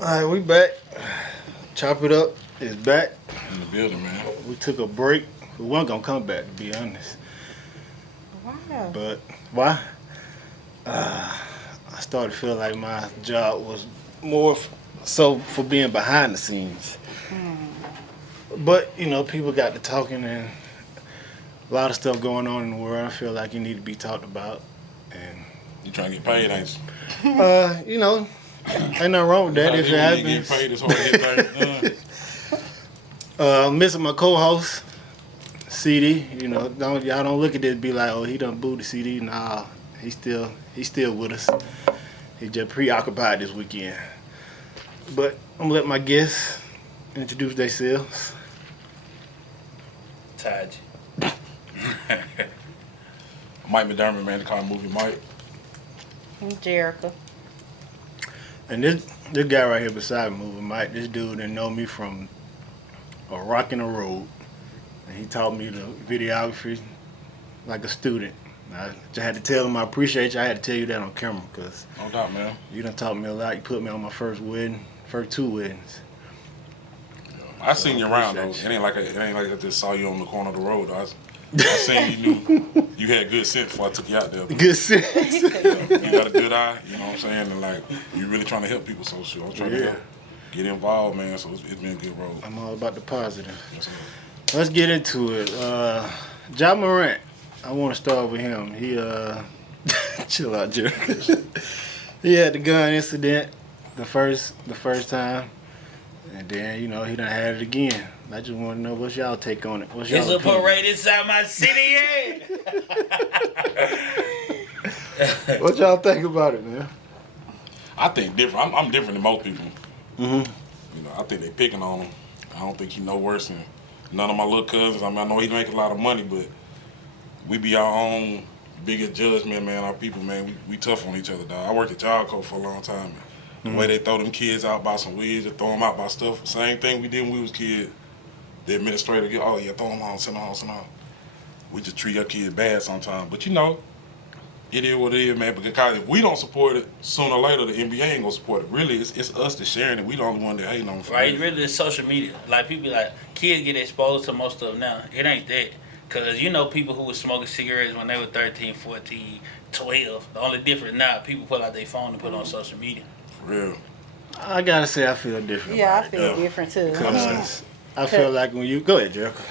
Alright, we back. Chop It Up is back. In the building, man. We took a break. We weren't gonna come back, to be honest. Wow. But why? I started to feel like my job was more so for being behind the scenes. But, you know, people got to talking and a lot of stuff going on in the world. I feel like you need to be talked about. And You trying to get paid, ain't you? you know, ain't nothing wrong with that if it Get happens. paid is hard to get paid. Missing my co-host, CD. You know, y'all don't look at this and be like, oh, he done booed the CD. Nah, he's still with us. He just preoccupied this weekend. But I'm gonna let my guests introduce themselves. Taj. Mike McDermott, man, they call him Movie Mike. Jericho. And this guy right here beside me, Moving Mike, this dude didn't know me from a rock in the road. And he taught me the videography like a student. I just had to tell him I appreciate you. I had to tell you that on camera because No doubt, man. you done taught me a lot. You put me on my first two weddings. I seen you around though. It ain't like I just saw you on the corner of the road. I seen you knew you had good sense before I took you out there. Good sense. You got a good eye, you know what I'm saying? And like you really trying to help people, so shit. I'm trying to help. Get involved, man. So it's been a good road. I'm all about the positive. Yes, sir. Let's get into it. Ja Morant. I want to start with him. He chill out, Jerry. He had the gun incident the first time, and then you know he done had it again. I just want to know what's y'all take on it. What's y'all It's a opinion? parade inside my city, yeah. What y'all think about it, man? I think different. I'm different than most people. Mm-hmm. You know, I think they picking on him. I don't think he no worse than none of my little cousins. I mean, I know he make a lot of money, but we be our own biggest judgment, man. Our people, man, we tough on each other, dog. I worked at Job Corps for a long time. Man. The way they throw them kids out by some weeds or throw them out by stuff, same thing we did when we was kids. The administrator get, oh yeah, throw them on, send them home. We just treat our kids bad sometimes, but you know, it is what it is, man. Because if we don't support it, sooner or later the NBA ain't gonna support it. Really, it's us that's sharing it. We the only one that hating on it. Right, really, it's social media. Like, people, like, kids get exposed to most of them now. It ain't that. Because you know people who was smoking cigarettes when they were 13, 14, 12. The only difference now, people pull out their phone and put it on social media. For real. I gotta say I feel different. Yeah, I about feel different too. it. I feel like when you go ahead, Jericho.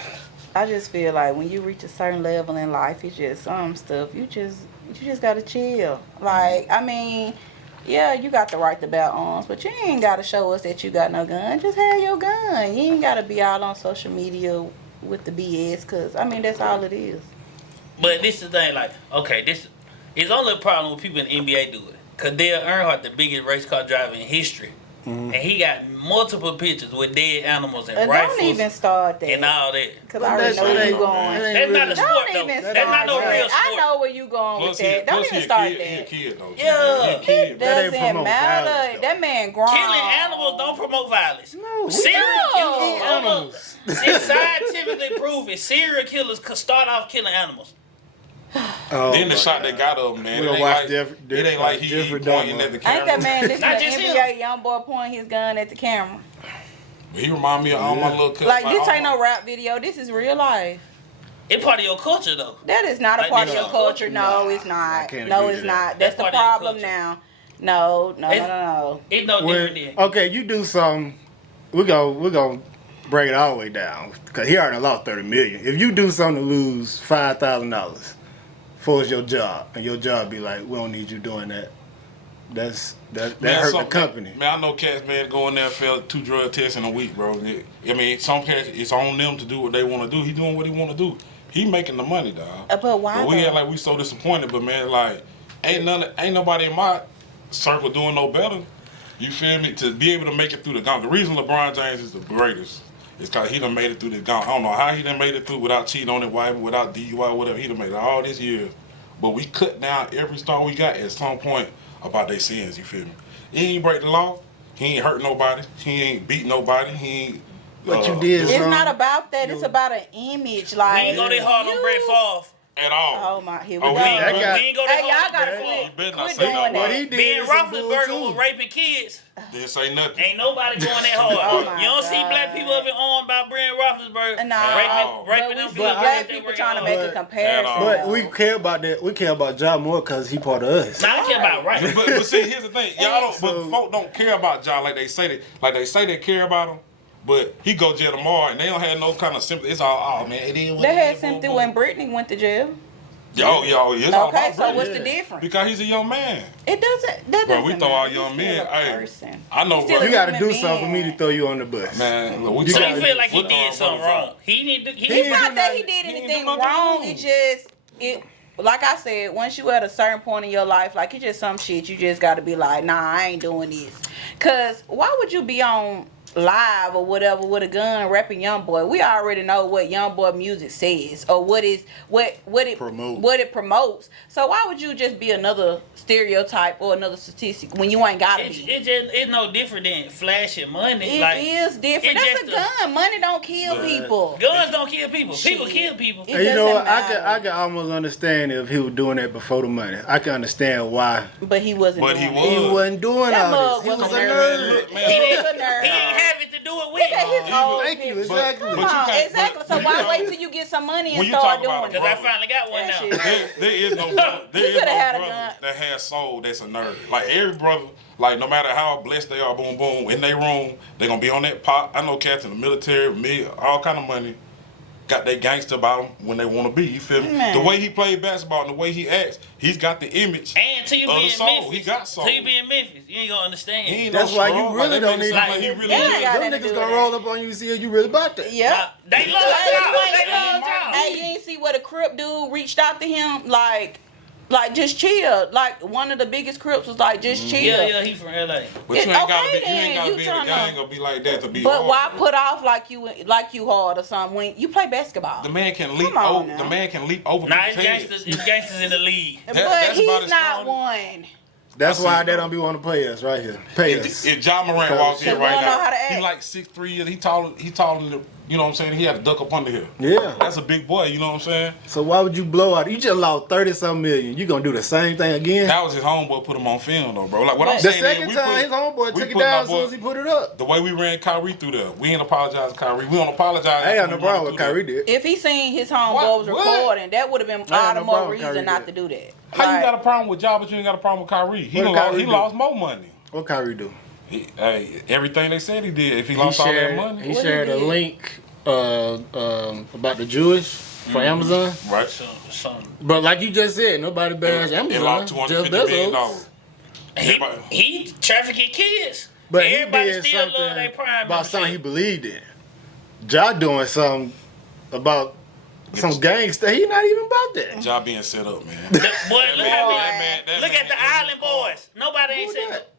I just feel like when you reach a certain level in life, it's just some stuff you just gotta chill. Like, I mean, yeah, you got the right to bear arms, but you ain't gotta show us that you got no gun. Just have your gun. You ain't gotta be out on social media with the BS, cause I mean that's all it is. But this is the thing, like, okay, this is only a problem when people in the NBA do it. Because Dale Earnhardt, the biggest race car driver in history, and he got multiple pictures with dead animals and rifles. Don't even start that. And all that. Cause I already know where you going. That's not a sport, Don't though. even That's start not no that. real sport. I know where you going with that. Don't even he start He a that. kid, though. Yeah. He a kid, It bro. That ain't doesn't promote matter. violence, That man grown. Killing animals don't promote violence. No, Serial don't. killers. Animals. It's scientifically proven. Serial killers could start off killing animals. Oh, Then the my shot God. they got of him, man. We It gonna ain't watch like, different- it ain't like he different pointing demo. at the camera. Ain't that man listening Not to just NBA young boy pointing his gun at the camera? But he remind me of all my little cousins. Like, this ain't no rap video. This is real life. It's part of your culture, though. That is not a Like, part this of your your culture. No, Nah, it's I not. can't No, agree it's to that. not. That's the That's part of your problem culture. now. No. It's no different than. Okay, you do something. We're gonna break it all the way down because he already lost $30 million. If you do something to lose $5,000 for your job, and your job be like, we don't need you doing that. That hurt the company. Man, I know cats, man, go in there and fail 2 drug tests in a week, bro. I mean, some cats, it's on them to do what they want to do. He doing what he want to do. He making the money, dog. But why? But we though? act like we so disappointed, but man, like, ain't nobody in my circle doing no better. You feel me? To be able to make it through the gauntlet. The reason LeBron James is the greatest is because he done made it through the gauntlet. I don't know how he done made it through without cheating on his wife, without DUI, whatever. He done made it all this year. But we cut down every star we got at some point about their sins, you feel me? He ain't break the law. He ain't hurt nobody. He ain't beat nobody. He ain't... But you did It's something. not about that. It's about an image. Like, We ain't go that hard on Brett Favre. at all. Oh my, here we Oh, go. we That We guy- ain't go Hey, that y'all hard. gotta You quit, better not quit say doing nothing. What he that. did Ben is some bull, Roethlisberger too. was raping kids. Didn't say nothing. Ain't nobody going that hard. Oh my You don't see God. black people up in arms about Ben Roethlisberger Nah, raping but them we see kids. black people trying to make a But- comparison. But though. we care about that. We care about Ja more because he part of us. Nah, I care about right. But see, here's the thing, y'all don't. So- But folk don't care about Ja like they say they care about him. But he go jail tomorrow, and they don't have no kind of sympathy. It's all, oh man, it is. They had sympathy when Brittany went to jail. It's all Okay, about so Brittany. what's the difference? Because he's a young man. It doesn't. That Bro, doesn't we throw matter. our He's young still men. a Hey, person. I know, He's still bro. You got to human do something for me being. to throw you on the bus. Man, look, we So talking- you feel like he we did throwing something brothers wrong? out. He need to. It's didn't not do that he nothing- did he didn't anything do nothing wrong. wrong. It just like I said, once you at a certain point in your life, like it's just some shit you just got to be like, nah, I ain't doing this. Cause why would you be on live or whatever with a gun rapping YoungBoy? We already know what YoungBoy music says or what it promotes. So why would you just be another stereotype or another statistic when you ain't gotta be? It's no different than flashing money. It like, is different. it's That's a just gun. Money don't kill people. Guns don't kill people. People Shit. kill people. It And you know doesn't what? I matter. can almost understand if he was doing that before the money. I can understand why But he wasn't. But he doing was. it. he wasn't doing That all mug this. He was was a a nerd. nerd. Look, man, He look. was a nerd. He ain't have it to do it with. Look at his old Thank you. picture. Exactly. Come But you on, can't- exactly. but So you why can't- wait till you get some money and When you start talk about doing it, it? Because I finally got one That now. shit. There is no brother, coulda had a gun. that has soul that's a nerd. Like every brother, like no matter how blessed they are, boom, boom, in their room, they gonna be on that pot. I know cats in the military, all kind of money, got that gangster about them when they want to be. You feel me? Man. The way he played basketball and the way he acts, he's got the image. And till you Of be the in soul. Memphis, He got soul. till you be in Memphis, you ain't gonna understand. He ain't That's no why you scrub. really Like, don't that need nigga to- like he really Yeah, is. got Them nothing to niggas do gonna with roll that. up on you and see if you really about that. Yep. They love Hey, y'all. you ain't They love y'all. Hey, you ain't see what a Crip dude reached out to him like just chill. Like one of the biggest Crips was like just chill. Yeah, he from LA. But you ain't Okay, gotta be, you then. ain't gotta You be in the tryna- gang or be like that to be But hard. why put off like you hard or something when you play basketball? The man can leap Come on over. now. The man can leap over Nah, people's it's heads. gangsters. It's gangsters in the league. But that's about he's as not strong. one. That's I why see, they bro. don't be want to play us right here. Pay us. If Ja Morant Because walks they in right don't know how to now, act. he like 6'3", and he taller than the, you know what I'm saying? He had to duck up under here. Yeah. That's a big boy, you know what I'm saying? So why would you blow out? You just lost 30-some million. You gonna do the same thing again? That was his homeboy put him on film though, bro. Like what I'm But- The saying second is, time, his homeboy we took it put my down as boy- soon as he put it up. the way we ran Kyrie through there. We ain't apologize to Kyrie. We don't apologize. I ain't got after no we problem run with through Kyrie there. did. If he seen his homeboy What? was What? recording, that would have been got all no the more problem with reason Kyrie not did. to do that. How you Like, got a problem with Ja, but you ain't got a problem with Kyrie? He What Kyrie he do? lost more money. What Kyrie do? Hey, everything they said he did. If he He lost all that shared, money, he What shared he a did? link about the Jewish for Amazon. right? So But like you just said, nobody bashed It Amazon. lost Jeff $250 million. Bezos. he trafficking kids. But Everybody he did still something love their prime about something he membership. believed in. Ja doing something about some gangster. He not even about that. Ja being set up, man. Boy, look that at man the Island Boys. Nobody ain't Who said that?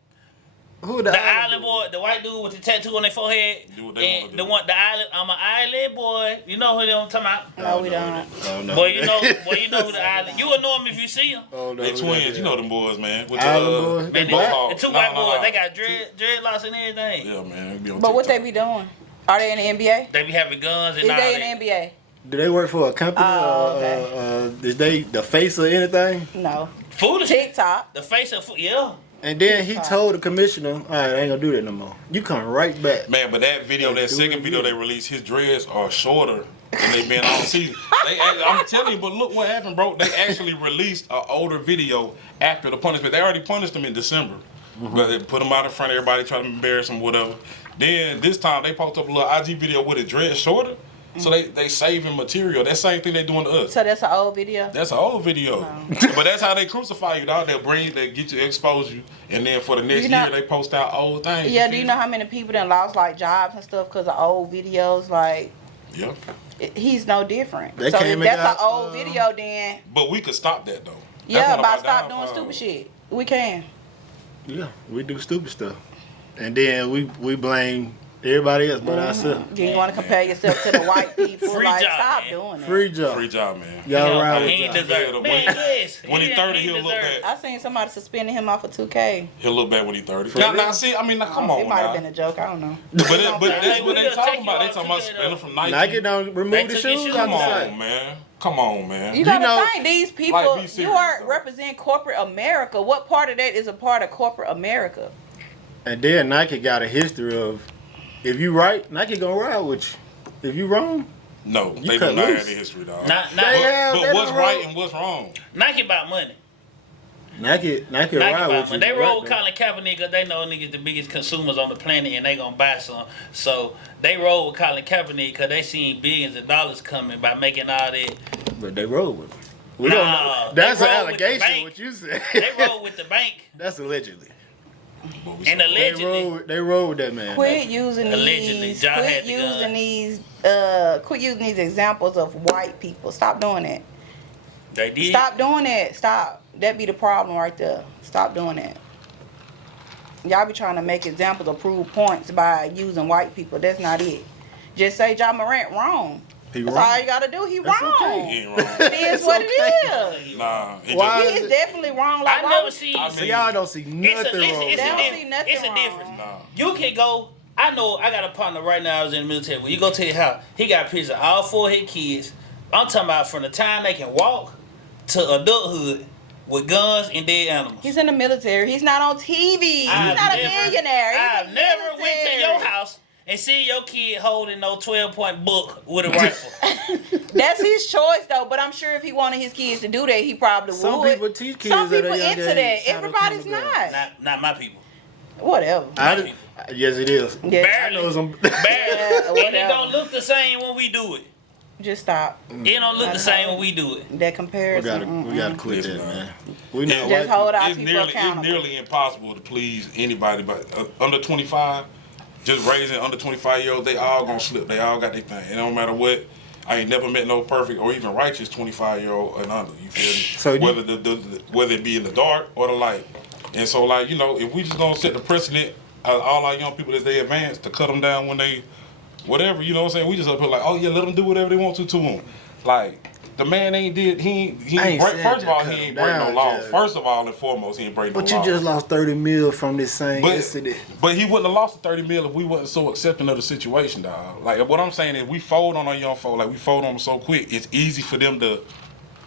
Who the the Island Boy, the white dude with the tattoo on their forehead, Do what they and wanna do. the island. I'm an island boy. You know who I'm talking about? no, we don't. Oh, no. Boy, you know who the island. You will know him if you see him. Oh, no, They who twins, that you know is? them boys, man. With Island boys? the They Man, black? mohawk. the two Nah, white nah, boys, nah. they got dreadlocks and everything. Yeah, man. They be on But what they TikTok. be doing? Are they in the NBA? They be having guns and Is all they that. in the NBA? Do they work for a company? Oh, okay. Is they the face of anything? No. Foolish. TikTok. The face of yeah. And then he told the commissioner, all right, I ain't gonna do that no more. You come right back. Man, but that video, Yeah, that do second it video again. they released, his dreads are shorter than they been all season. I'm telling you, but look what happened, bro. They actually released an older video after the punishment. They already punished him in December, but they put him out in front of everybody, try to embarrass him, whatever. Then this time they posted up a little IG video with his dreads shorter, so they saving material. That same thing they doing to us. So that's an old video? That's an old video. But that's how they crucify you, dog. They get you, expose you, and then for the next You know- year they post out old things. Yeah, do you know how many people that lost like jobs and stuff because of old videos? Like, Yeah. he's no different. They So came if and that's got, an old video, then But we could stop that though. That's yeah, one of by our stop doing downfalls. stupid shit. We can. Yeah, we do stupid stuff. And then we blame everybody else but ourselves. You want to compare yourself to the white people? Free like, job, stop man. doing that. Free job. Free job, man. Y'all around he with ain't y'all. deserve. Yeah, Man, when- yes. when he 30, he'll look deserve. back. I seen somebody suspending him off of 2K. He'll look back when he's 30. For Now, real? see, I mean, now, come It on, might have now. been a joke. I don't know. But that's Hey, what we'll they take talking you about. They off talking about today, spending though. from Nike. Nike don't remove They the took his shoes shoes out Come the off. site. on, man. Come on, man. You gotta know, think these people. like, be serious, you are though. represent corporate America. What part of that is a part of corporate America? And then Nike got a history of, if you right, Nike gonna ride with you. If you wrong, No, You they cut do not loose. have the history, dog. Not but they what's don't right roll. and what's wrong? Nike about money. Nike Nike ride about with you. money. They right roll with there. Colin Kaepernick because they know niggas the biggest consumers on the planet and they gonna buy some. So they roll with Colin Kaepernick because they seen billions of dollars coming by making all that. But they roll with him. We Nah, don't know. they That's an roll with the allegation. bank. What you said. They roll with the bank That's allegedly. But we and saw- allegedly. They roll with that man. Quit using Allegedly, these. Ja Quit had the gun. using these. Quit using these examples of white people. Stop doing that. They did. Stop doing that. Stop. That be the problem right there. Stop doing that. Y'all be trying to make examples or prove points by using white people. That's not it. Just say Ja Morant wrong. He That's wrong. all you gotta do. He That's wrong. okay. He ain't wrong. It is what it is. Nah, it Why? He is definitely wrong. Like, I why never would- see. I So mean- y'all don't see nothing It's a, wrong. it's, with it's, They a don't that. see difference. nothing It's a wrong. difference. Nah. You can go. I know. I got a partner right now. I was in the military. When you go to his house, he got pictures of all 4 of his kids. I'm talking about from the time they can walk to adulthood with guns and dead animals. He's in the military. He's not on TV. He's I've not a never- millionaire. He's I've in the never went to military. your house and seen your kid holding no 12-point book with a rifle. That's his choice, though. But I'm sure if he wanted his kids to do that, he probably Some would. people teach kids Some at a people young into age that. how to Everybody's handle guns. not. not my people. Whatever. Yes, it is. Yeah. I know some. Barely. Yeah, And it whatever. don't look the same when we do it. Just stop. It don't look the same when we do it. That we comparison. gotta quit Listen, that, man. man. We know Just white hold our It's people nearly, accountable. it's nearly impossible to please anybody, but under 25, just raising under 25-year-olds, they all gonna slip. They all got their thing. It don't matter what. I ain't never met no perfect or even righteous 25-year-old and under. You feel me? So you- whether whether it be in the dark or the light. And so, like, you know, if we just gonna set the precedent, all our young people as they advance, to cut them down when they, whatever, you know what I'm saying? We just up here like, oh yeah, let them do whatever they want to them. Like, the man ain't did, he I ain't break, saying first of all, just he cut ain't him break no down, laws. just- First of all and foremost, he ain't break no But laws. you just lost 30 mil from this same But, incident. but he wouldn't have lost the 30 mil if we wasn't so accepting of the situation, dog. Like, what I'm saying is we fold on our young folk, like we fold on them so quick, it's easy for them to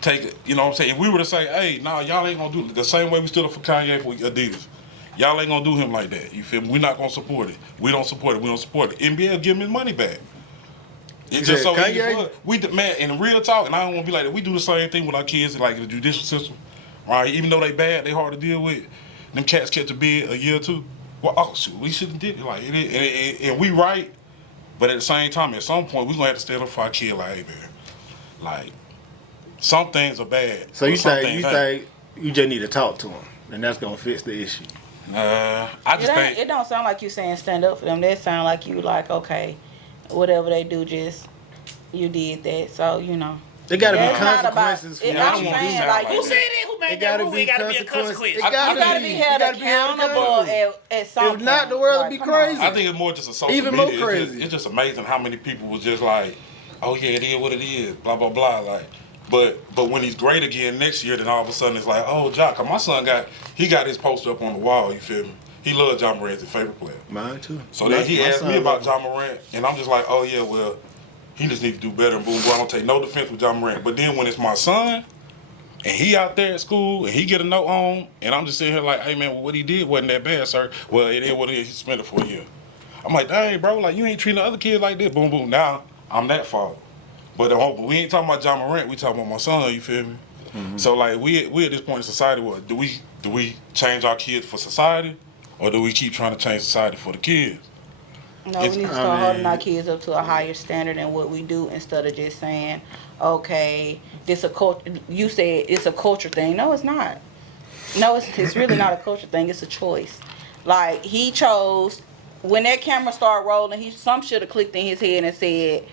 take it. You know what I'm saying? If we were to say, hey, nah, y'all ain't gonna do it the same way we stood up for Kanye for Adidas. Y'all ain't gonna do him like that. You feel me? We're not gonna support it. We don't support it. We don't support it. NBA will give him his money back. It's just so said easy Kanye? for us. We, man, in real talk, and I don't want to be like that. We do the same thing with our kids, like the judicial system, right? Even though they bad, they hard to deal with. Them cats catch a bid a year or two. Well, oh shoot, we should have did it. Like, and we right, but at the same time, at some point, we gonna have to stand up for our kid. Like, hey man, like some things are bad. So you but some think things ain't. you just need to talk to him, and that's gonna fix the issue. I It, just think it don't sound like you saying stand up for them. That sound like you like, okay, whatever they do, just you did that. So, you know. There gotta Yeah, be it's not about- consequences for it- I I'm don't want to saying, sound like, like Who that. said it? Who made It that gotta rule? be It gotta be a consequences. consequence. It I- gotta You gotta be held gotta be held accountable at some If not, point. the world Like, would be come on. crazy. I think it's more just a social Even media. more It's just- crazy. It's just amazing how many people was just like, oh yeah, it is what it is, blah blah blah. Like, but when he's great again next year, then all of a sudden it's like, oh, Jock, my son got his poster up on the wall. You feel me? He loves Ja Morant, his favorite player. Mine too. So then he asked me about John. Ja Morant, and I'm just like, oh yeah, well, he just needs to do better. And boom, boom, I don't take no defense with Ja Morant. But then when it's my son, and he out there at school, and he get a note home, and I'm just sitting here like, hey man, well, what he did wasn't that bad, sir. Well, it is what it is. He spent it for a year. I'm like, dang, bro, like you ain't treating the other kids like this. Boom, boom. Now I'm that fault. But we ain't talking about Ja Morant. We talking about my son. You feel me? Mm-hmm. So like we at this point in society, what do we change our kids for society, or do we keep trying to change society for the kids? No, we It's- need to I start mean- holding our kids up to a higher standard than what we do instead of just saying, okay, this a culture. You said it's a culture thing. No, it's not. No, it's really not a culture thing. It's a choice. Like, he chose, when that camera started rolling, some should have clicked in his head and said,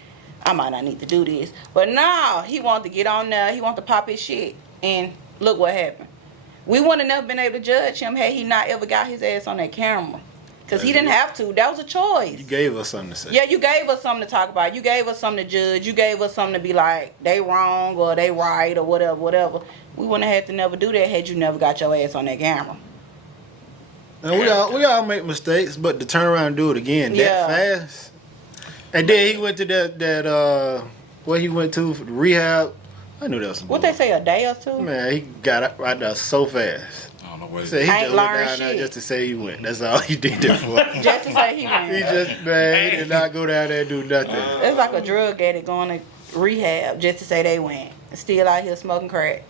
I might not need to do this. But no, he wanted to get on there. He wanted to pop his shit. And look what happened. We wouldn't have never been able to judge him had he not ever got his ass on that camera. Because he didn't have to. That was a choice. You gave us something to say. Yeah, you gave us something to talk about. You gave us something to judge. You gave us something to be like, they wrong or they right or whatever. We wouldn't have had to never do that had you never got your ass on that camera. And we all make mistakes, but to turn around and do it again Yeah. that fast. And then he went to that where he went to for the rehab I knew that was some What they bull. say, a day or two? Man, he got up right there so fast. I don't know what He it said is. he Ain't just went learned down there shit. just to say he went. That's all he did there for. Just to say he went. He just, man, he did not go down there and do nothing. It's like a drug addict going to rehab just to say they went. Still out here smoking crack.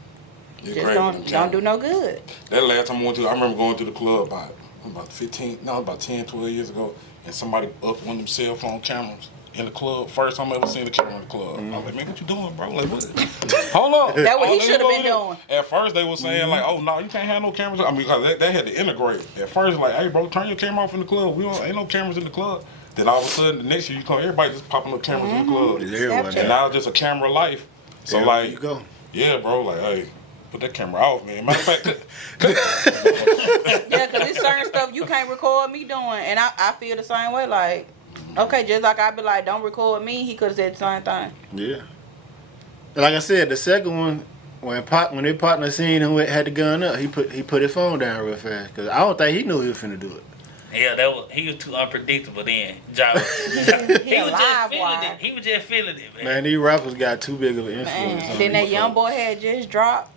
It's Just crazy. don't do no good. That last time I remember going to the club about 10, 12 years ago, and somebody up one of them cell phone cameras in the club. First time I ever seen the camera in the club. I was like, man, what you doing, bro? Like, what? Hold up. That's what he All should have they been was doing. At first, they were saying, like, oh, no, you can't have no cameras. I mean, because they had to integrate. At first, like, hey, bro, turn your camera off in the club. Ain't no cameras in the club. Then all of a sudden, the next year you come, everybody just popping up cameras in the club. Snapchat. And now it's just a camera life. So, There like, you go. yeah, bro, like, hey, put that camera off, man. Matter of fact, Yeah, because it's certain stuff you can't record me doing. And I feel the same way. Like, okay, just like I be like, don't record me, he could have said the same thing. Yeah. Like I said, the second one, when their partner seen him had the gun up, he put his phone down real fast. Because I don't think he knew he was finna do it. Yeah, he was too unpredictable then. Ja, He he was just alive feeling wire. it. He was just feeling it, man. Man, these rappers got too big of an influence Man, on then these that young folks. boy had just dropped.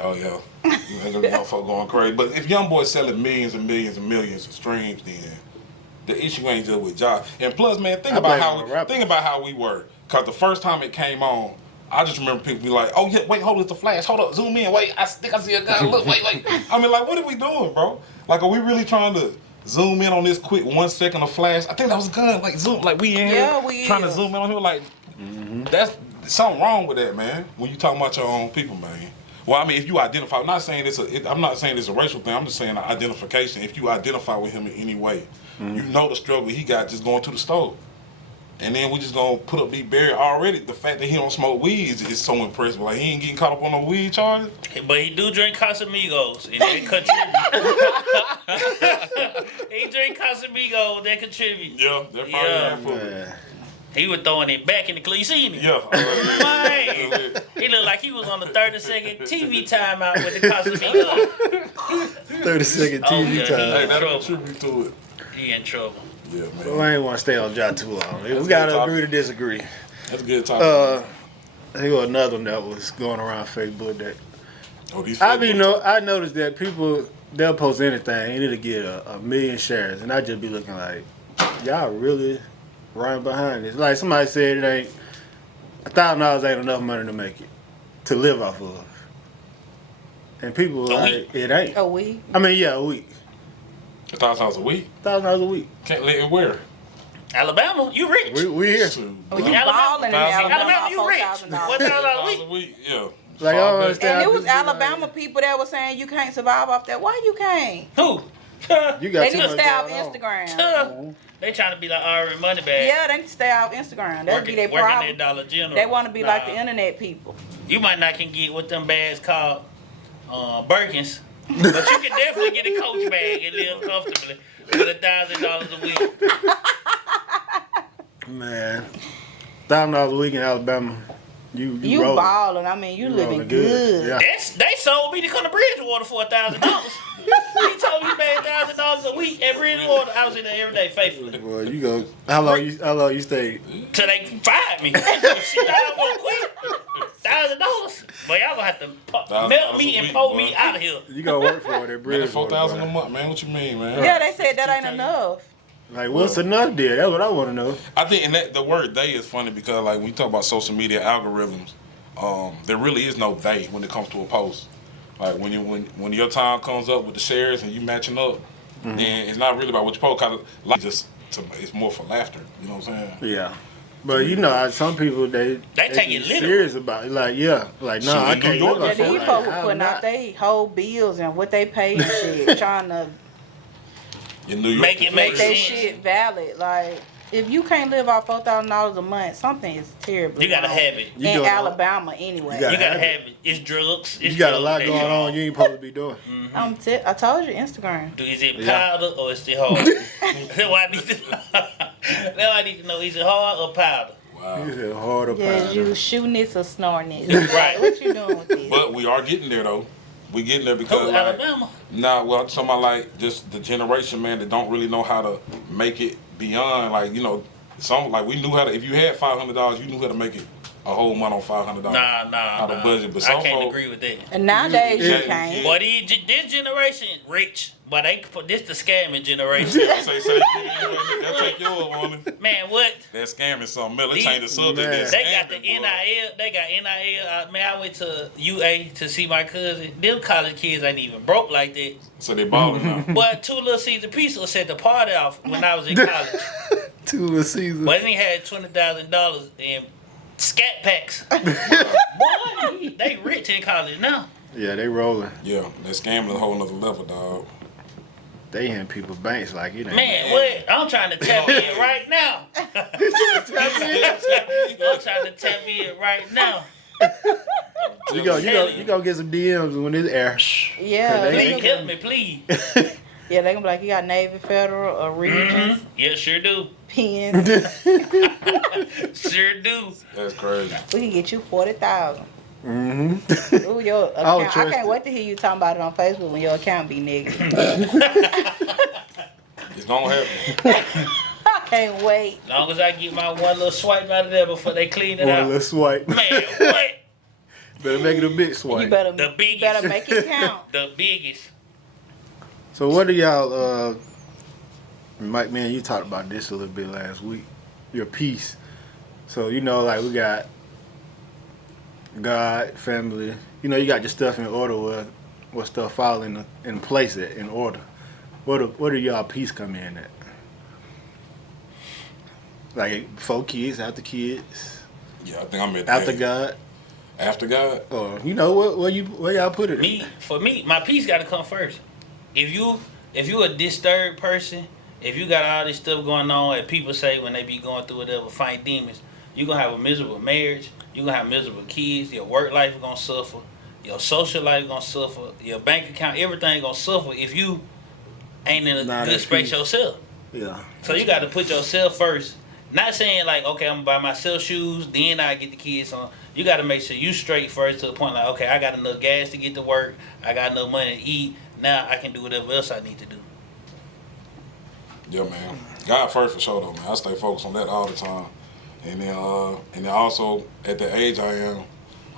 oh, yeah. Ain't gonna be no folk going crazy. But if young boys selling millions and millions and millions of streams, then the issue ain't just with Ja. And plus, man, think I about blame the rappers. how we were. Because the first time it came on, I just remember people be like, oh, yeah, wait, hold it, the flash. Hold up, zoom in. Wait, I think I see a guy. Look, wait. I mean, like, what are we doing, bro? Like, are we really trying to zoom in on this quick 1 second of flash? I think that was a gun. Like, zoom. Like, we in Yeah, here we trying to is. zoom in on here. Like, that's something wrong with that, man. When you talking about your own people, man. Well, I mean, if you identify, I'm not saying it's a racial thing. I'm just saying identification. If you identify with him in any way, you know the struggle he got just going to the store. And then we just gonna put up these barriers already. The fact that he don't smoke weed is so impressive. Like, he ain't getting caught up on no weed charges. But he do drink Casamigos, and that contribute. He drink Casamigos, that contribute. Yeah, that probably Yeah. handful. Man. He was throwing it back in the club. You seen it? Yeah. Man, he looked like he was on the 30-second TV timeout with the Casamigos. 30-second TV yeah, time. Hey, that'll Trouble. contribute to it. He in trouble. Yeah, Well, man. I ain't want to stay on Ja too long. That's We got good to talk. agree to disagree. That's a good topic. Here was another one that was going around Facebook that These I noticed that people, they'll post anything and it'll get a million shares, and I just be looking like, y'all really running behind this. Like somebody said, it ain't $1,000 ain't enough money to make it, to live off of, and people A like it ain't. Oh, we? I mean, yeah, a week, $1,000 a week. $1,000 a week. Can't live where? Alabama, you rich. We here. Shoot. Oh, you Alabama. balling in Alabama, Alabama, you rich. $4,000. What $1,000 $1,000 a week. Yeah. Like, I don't understand. And it was People be like, Alabama people that were saying you can't survive off that. Why you can't? Who? You got They too need to much stay off going on. Instagram. They trying to be like Ari Moneybag. Yeah, they need to stay off Instagram. That'd be their working problem. at Dollar General. They want to be like the Nah. internet people. You might not can get what them bags called Birkins, but you can definitely get a Coach bag and live comfortably with $1,000 a week. Man, $1,000 a week in Alabama. You You rolling. balling. I mean, you living rolling good. Yeah. They sold me to come to Bridgewater for $1,000. He told me he made $1,000 a week at Bridgewater. I was in there every day faithfully Well, you go. How long you stayed? till they fired me. Shit, I was gonna quit. $1,000. But y'all gonna have to $1,000 melt me a and week, pull boy. me out of here. You gotta work for it at Man, Bridgewater. $4,000 a boy. month, man. What you mean, man? Yeah, they said that ain't enough. Like, what's enough there? That's what I want to know. I think, and that the word "they" is funny because, like, when you talk about social media algorithms, there really is no "they" when it comes to a post. Like when your time comes up with the shares and you matching up, then it's not really about what you post. Kind of like it's more for laughter. You know what I'm saying? Yeah. But you know, some people they take be it literal. serious about it. Like, yeah, like no, Shoot, I in New can't York, live Yeah, off for these that. folks Like, were I'm putting out not. their whole bills and what they paid and shit, trying to In New York, Make it it's make make very- that sense. shit valid. Like, if you can't live off $4,000 a month, something is terrible. You gotta wrong. have it. You In doing all- Alabama, anyway. You gotta You gotta have it. have it. It's drugs. It's You got a drugs lot that going you on. You ain't supposed to be doing. I told you, Instagram. Is it Yeah. powder or is it hard? That's what I need to know. Now I need to know, is it hard or powder? Wow. You said hard or Yeah, powder. you shooting this or snorting this. Right. What you doing with this? But we are getting there though. We getting there because Who, like, Alabama? nah, well, I'm talking about like just the generation, man, that don't really know how to make it beyond. Like, you know, some like we knew how to. If you had $500, you knew how to make it a whole month on $500 Nah. out of budget. But I some can't folks, agree with that. And nowadays you Yeah. can't. Boy, this generation rich, but this the scamming generation. say, they'll take yours, woman. Man, what? That scamming something else. Let's These- change the subject. Man. That They got the scamming, boy. NIL. They got NIL. Man, I went to UA to see my cousin. Them college kids ain't even broke like that. So they balling now. But 2 Little Caesar Pizza set the party off when I was in college. Two Little Caesars. But then he had $20,000 in scat packs. Boy, they rich in college now. Yeah, they rolling. Yeah, that scamming is a whole nother level, dog. They in people banks like it ain't. Man, what? I'm trying to tap in right now. I'm trying to tap in right now. You gonna get some DMs when it's air. Yeah, They- Please help me, please. yeah, they gonna be like, you got Navy, Federal, or Regions, Yeah, sure do. Pens. Sure do. That's crazy. We can get you 40,000. Mm-hmm. Ooh, your I don't account. I trust can't it. wait to hear you talking about it on Facebook when your account be negative. It's gonna happen. I can't wait. As long as I get my one little swipe out of there before they clean it One out. little swipe. Man, what? Better make it a big swipe. You better, The you biggest. better make it count. The biggest. So what do y'all? Mike, man, you talked about this a little bit last week. Your piece. So you know, like we got God, family. You know, you got your stuff in order. What stuff fall in place in order. What do y'all piece come in at? Like 4 kids, after kids, Yeah, I think I'm at after that. God, After God? or you know where y'all put it? For me, my peace gotta come first. If you a disturbed person, if you got all this stuff going on, and people say when they be going through whatever, fight demons, you gonna have a miserable marriage, you gonna have miserable kids, your work life is gonna suffer, your social life gonna suffer, your bank account, everything gonna suffer if you ain't in a Not good at space peace. yourself. Yeah. So you gotta put yourself first. Not saying like, okay, I'm gonna buy myself shoes, then I get the kids on. You gotta make sure you straight first to the point like, okay, I got enough gas to get to work, I got enough money to eat, now I can do whatever else I need to do. Yeah, man. God first for sure though, man. I stay focused on that all the time. And then also at the age I am,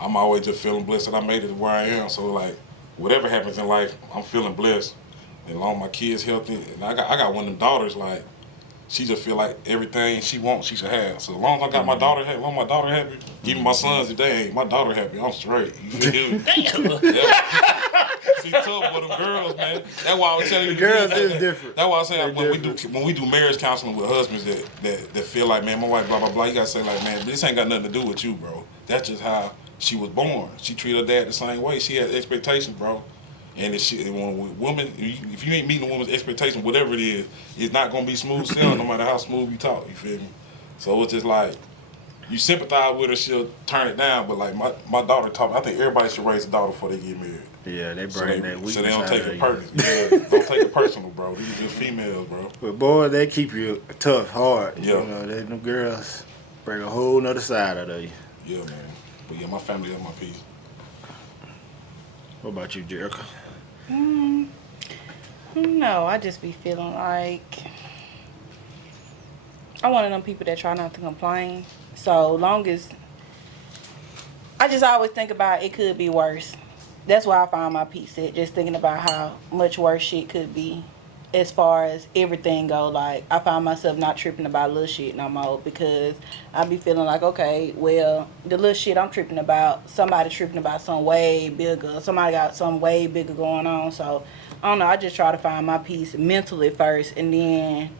I'm always just feeling blessed that I made it to where I am. So like whatever happens in life, I'm feeling blessed. And as long as my kids healthy, and I got one of them daughters like she just feel like everything she wants, she should have. So as long as I got my daughter happy, as long as my daughter happy, even my sons, if they ain't my daughter happy, I'm straight. You feel me? Damn. See, tough with them girls, man. That's why I was telling you. The girls is different. That's why I say They when we do marriage counseling with husbands that feel like, man, my wife, blah blah blah. You gotta say like, man, this ain't got nothing to do with you, bro. That's just how she was born. She treated her dad the same way. She has expectations, bro. And if if you ain't meeting a woman's expectation, whatever it is, it's not gonna be smooth sailing, no matter how smooth you talk. You feel me? So it's just like you sympathize with her, she'll turn it down. But like my daughter taught me, I think everybody should raise a daughter before they get married. Yeah, they So bring that weakness so they don't out take of it you. personal. Yeah, don't take it personal, bro. These are just females, bro. But boy, they keep you tough, hard. Yeah. You know, them girls bring a whole nother side out of you. Yeah, man. But yeah, my family is my peace. What about you, Jericho? No, I just be feeling like I'm one of them people that try not to complain. So long as I just always think about it could be worse. That's why I find my peace at just thinking about how much worse shit could be as far as everything go. Like I find myself not tripping about little shit no more because I be feeling like, okay, well, the little shit I'm tripping about, somebody tripping about some way bigger. Somebody got some way bigger going on. So I don't know, I just try to find my peace mentally first and then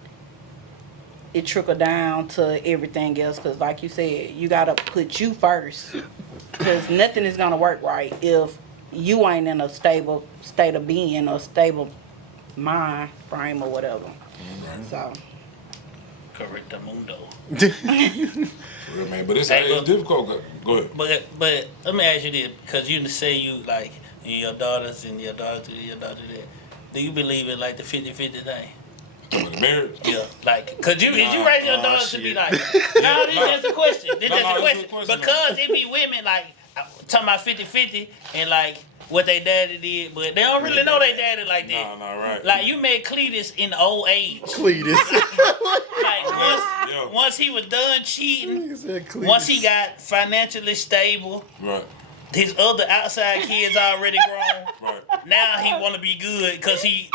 it trickle down to everything else because like you said, you got to put you first because nothing is going to work right if you ain't in a stable state of being or stable mind frame or whatever. So Correcto mundo. For real, man. But it's difficult. Go ahead. But let me ask you this, because you say you like your daughters and your daughter that. Do you believe in like the 50-50 thing? Talking about the marriage? Yeah, like, cause you raise your daughter to be shit. like, no, this is just a question. This No, is just a no, question. it's a question, Because it be women like talking about 50-50 and like what they daddy did, but they don't really know they daddy like that. Nah, right. Like you met Cletus in the old age. Cletus. Like once, Yeah. once he was done cheating, once he got financially stable, Right. his other outside kids already grown. Right. Now he want to be good because he,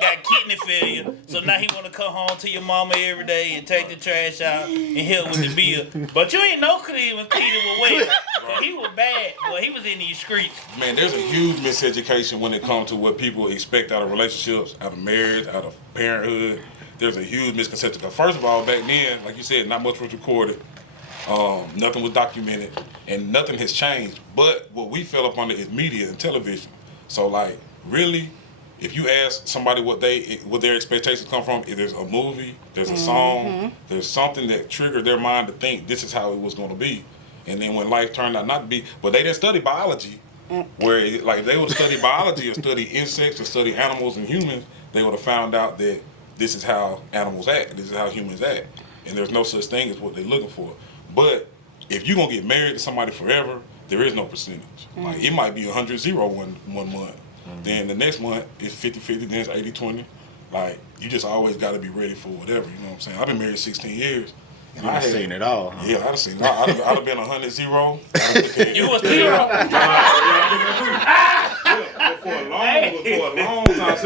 got kidney failure. So now he want to come home to your mama every day and take the trash out and help with the bill. But you ain't know Cleveland was well. He was bad, but he was in these streets. Man, there's a huge miseducation when it comes to what people expect out of relationships, out of marriage, out of parenthood. There's a huge misconception. First of all, back then, like you said, not much was recorded. Nothing was documented, and nothing has changed. But what we fell up under is media and television. So, like, really, if you ask somebody what their expectations come from, if there's a movie, there's a song, there's something that triggered their mind to think this is how it was going to be. And then when life turned out not to be, but they didn't study biology, where like they would study biology or study insects or study animals and humans, they would have found out that this is how animals act, this is how humans act, and there's no such thing as what they're looking for. But if you're going to get married to somebody forever, there is no percentage. Like, it might be 100-0 one month. Then the next month, it's 50-50, then it's 80-20. Like, you just always got to be ready for whatever, you know what I'm saying? I've been married 16 years. And I've seen it all. Huh? Yeah, I'd have seen it. I'd have been 100-0. You was 0. For a long time.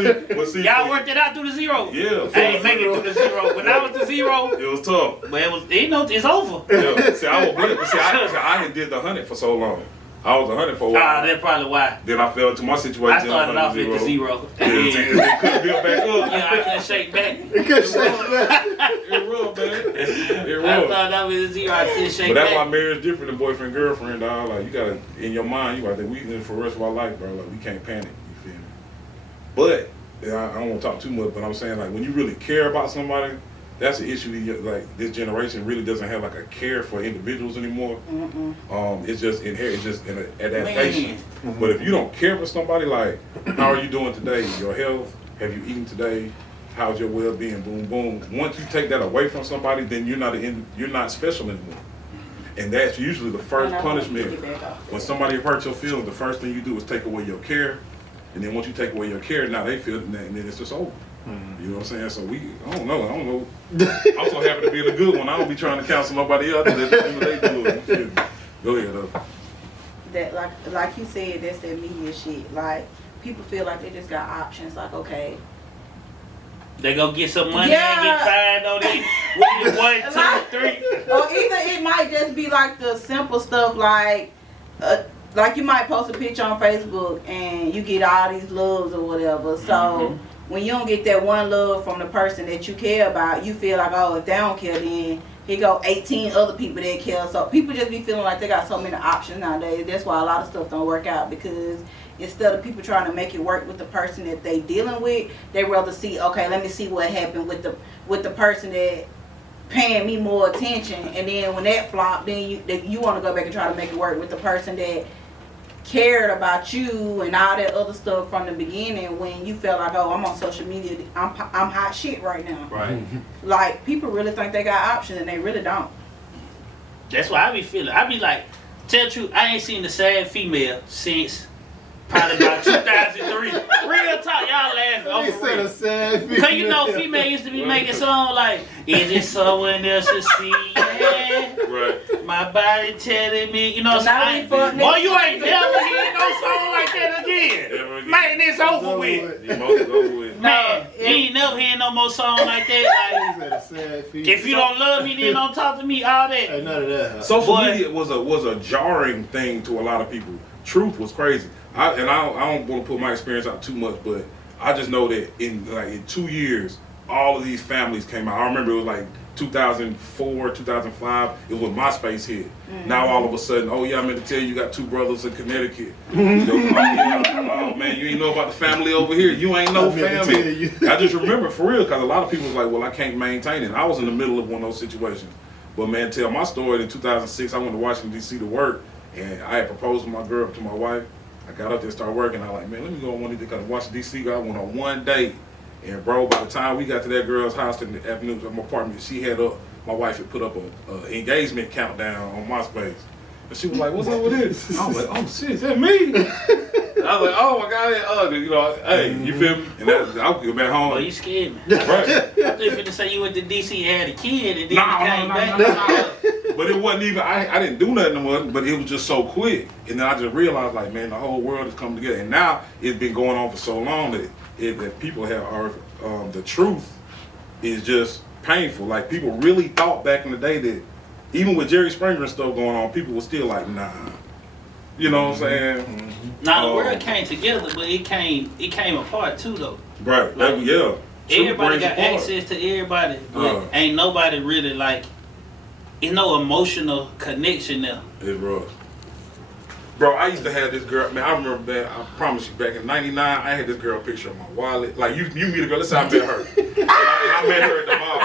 See, Y'all worked it out through the 0. Yeah. I ain't make it through the 0. When I was the 0, It was tough. but it's over. Yeah. See, I was blessed. See, I had did the 100 for so long. I was 100 for a while. That's probably why. Then I fell into my situation. I started off at the 0. Yeah, it couldn't build back up. Yeah, I couldn't shake back. It rubbed, man. It I rubbed. started off at the 0. I couldn't shake But that's why back. marriage is different than boyfriend girlfriend, dog. Like, you gotta, in your mind, you gotta think we in for the rest of our life, bro. Like, we can't panic. You feel me? But I don't want to talk too much. But I'm saying, like, when you really care about somebody, that's the issue. Like, this generation really doesn't have like a care for individuals anymore. It's just inherent. It's just an adaptation. But if you don't care for somebody, like, how are you doing today? Your health? Have you eaten today? How's your well-being? Boom, boom. Once you take that away from somebody, then you're not special anymore. And that's usually the first punishment. When somebody hurts your feelings, the first thing you do is take away your care. And then once you take away your care, now they feel that, and then it's just over. You know what I'm saying? So I don't know. I'm so happy to be the good one. I don't be trying to counsel nobody else. They do it. Go ahead, though. That like you said, that's that media shit. Like, people feel like they just got options. Like, okay, They go get some money and get fired on it. With 1, 2, 3. Or either it might just be like the simple stuff, like you might post a picture on Facebook and you get all these loves or whatever. So when you don't get that one love from the person that you care about, you feel like, oh, if they don't care, then here go 18 other people that care. So people just be feeling like they got so many options nowadays. That's why a lot of stuff don't work out, because instead of people trying to make it work with the person that they dealing with, they rather see, okay, let me see what happened with the person that paying me more attention, and then when that flop, then you want to go back and try to make it work with the person that cared about you and all that other stuff from the beginning, when you felt like, oh, I'm on social media, I'm hot shit right now. Right. Like, people really think they got options and they really don't. That's why I be feeling. I be like, tell the truth, I ain't seen a sad female since probably about 2003. Real talk, y'all laughing. He said a sad female. Because you know, female used to be making songs like, is it someone else to see? Yeah. Right. My body telling me, you know what I'm Now we saying? Boy, you ain't never hear no song like that again. Man, it's over with. You most over with. Man, you ain't never hear no more song like that. He said a sad female. If you don't love me, then don't talk to me, all that. Hey, none of that. Huh? Social media was a jarring thing to a lot of people. Truth was crazy. I don't want to put my experience out too much, but I just know that in 2 years, all of these families came out. I remember it was like 2004, 2005. It was when MySpace hit. Now all of a sudden, oh yeah, I meant to tell you, you got 2 brothers in Connecticut. Oh man, you ain't know about the family over here. You ain't no family. I just remember for real, because a lot of people was like, well, I can't maintain it. I was in the middle of one of those situations. But man, tell my story. In 2006, I went to Washington D.C. to work, and I had proposed to my girl, to my wife. I got up there, started working. I like, man, let me go on one of these, because Washington D.C. I went on one date, and bro, by the time we got to that girl's house in the afternoon at my apartment, my wife had put up a engagement countdown on MySpace, and she was like, "What's up with this?" I was like, "Oh shit, is that me?" I was like, oh my God, that ugly. You know, hey, you feel me? And that, I was back home. Oh, you scared me. Right. I thought you finna say you went to DC and had a kid and then you came back. No. But it wasn't even, I didn't do nothing no more, but it was just so quick. And then I just realized, like, man, the whole world is coming together. And now it's been going on for so long that people have, the truth is just painful. Like, people really thought back in the day that even with Jerry Springer and stuff going on, people were still like, nah. You know what I'm saying? Now the world came together, but it came apart too, though. Right. Like, yeah. Everybody got access to everybody, but ain't nobody really like. There's no emotional connection there. It's rough. Bro, I used to have this girl, man, I remember that, I promise you, back in '99, I had this girl picture on my wallet. Like, you meet a girl, let's say I met her. And I met her at the mall.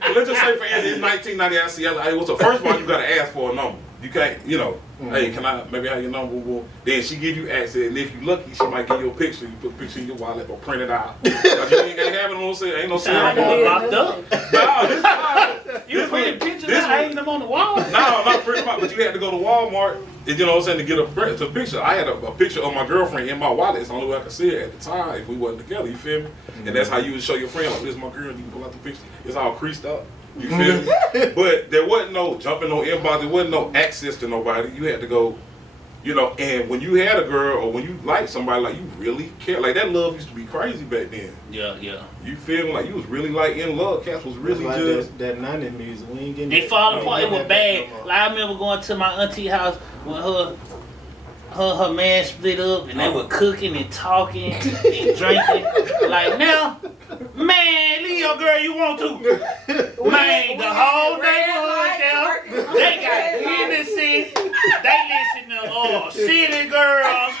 But let's just say, for instance, it's 1990, I see her, like, what's the first one, you gotta ask for a number. You can't, you know, hey, can I maybe have your number? Well, then she give you access, and if you lucky, she might give you a picture. You put a picture in your wallet or print it out. Like, you ain't have it on sale, ain't no sale. Locked up. No, this time. You print pictures and hang them on the wall. No, not pretty much, but you had to go to Walmart, and you know what I'm saying, to get a picture. I had a picture of my girlfriend in my wallet. It's the only way I could see it at the time if we wasn't together, you feel me? And that's how you would show your friend, like, this is my girl, you can pull out the picture. It's all creased up. You feel me? But there wasn't no jumping no inbox, there wasn't no access to nobody. You had to go, you know, and when you had a girl or when you liked somebody, like, you really cared. Like, that love used to be crazy back then. Yeah. You feel me? Like, you was really, like, in love. Cats was really like just... that 90s music. We ain't getting They fall apart. It was bad. Like, I remember going to my auntie house when her man split up and they were cooking and talking and drinking. Like, now, man, leave your girl you want to. Man, the whole neighborhood there, they got Hennessy. They listen to City Girls.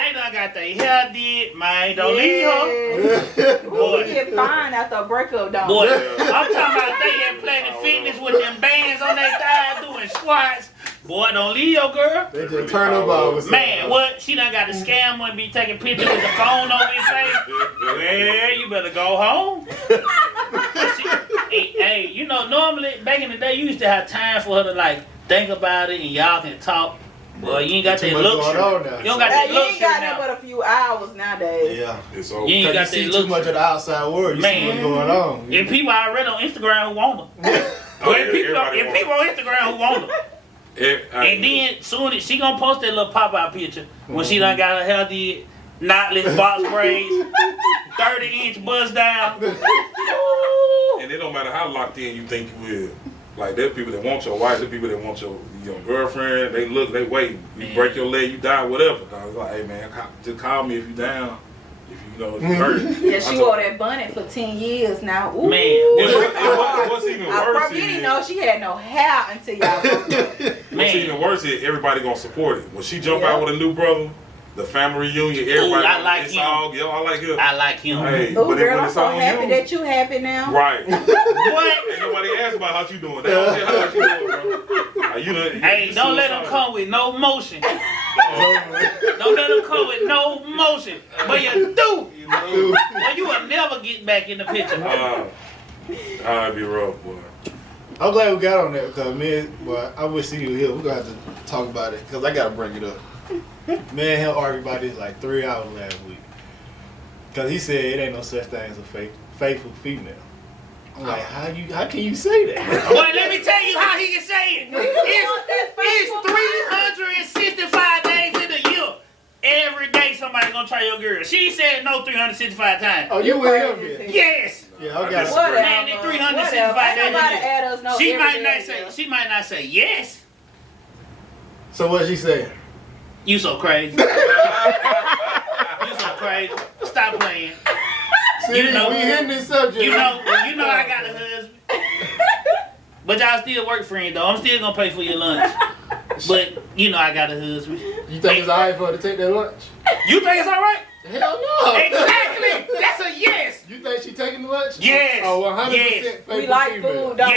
They done got their hair did. Man, don't leave her. Boy, you get fine after a breakup, don't Boy, I'm talking about they in Planet Fitness with them bands on their thighs doing squats. Boy, don't leave your girl. They just turn up all. Man, what? She done got a scam one, be taking pictures with the phone over his face. Well, you better go home. Hey, you know, normally, back in the day, you used to have time for her to, like, think about it and y'all can talk. Boy, you ain't got that luxury. You don't got that luxury now. You ain't got nothing but a few hours nowadays. Yeah. It's over. You ain't got You that see luxury. too much of the outside world. You see what's going on. And people already on Instagram who want her. And people on Instagram who want her. And then soon as she gonna post that little pop-out picture when she done got her hair did, knotless box braids, 30-inch buzz down. And it don't matter how locked in you think you is. Like, there's people that want your wife, there's people that want your girlfriend. They look, they wait. You break your leg, you die, whatever. I was like, hey man, just call me if you down. If you know, if you hurt. Yeah, she wore that bonnet for 10 years now. Ooh, Man, what's even worse you is... didn't know she had no hair until y'all broke up. What's even worse is everybody gonna support it. When she jump out with a new brother, the family reunion, everybody, I like it's him. all, yo, I like him. I like him. Hey, Ooh, but girl, when I'm it's so on happy you, that you happy now. right. What? Ain't nobody asked about how you doing. They don't say how you doing, bro. Hey, don't let them come with no motion. Don't let them come with no motion. But you do. Well, you will never get back in the picture. I'd be rough, boy. I'm glad we got on that because, man, boy, I wish he was here. We're going to have to talk about it because I got to bring it up. Me and him argued about this like 3 hours last week. Because he said it ain't no such thing as a faithful female. I'm like, how can you say that? Boy, let me tell you how he can say it. It's 365 days in a year. Every day somebody gonna try your girl. She said no 365 times. Oh, you with him then? Yes. Yeah, I got it. Whatever. Man, it's 365 days in a year. She might not say yes. So what she saying? You so crazy. You so crazy. Stop playing. See, You know- we hitting this subject. You know I got a husband. But y'all still work friend though. I'm still gonna pay for your lunch. But you know I got a husband. You think it's alright for her to take that lunch? You think it's alright? Hell no. Exactly. That's a yes. You think she taking the lunch? Yes. Oh, 100% Yes. faithful We like female. food, don't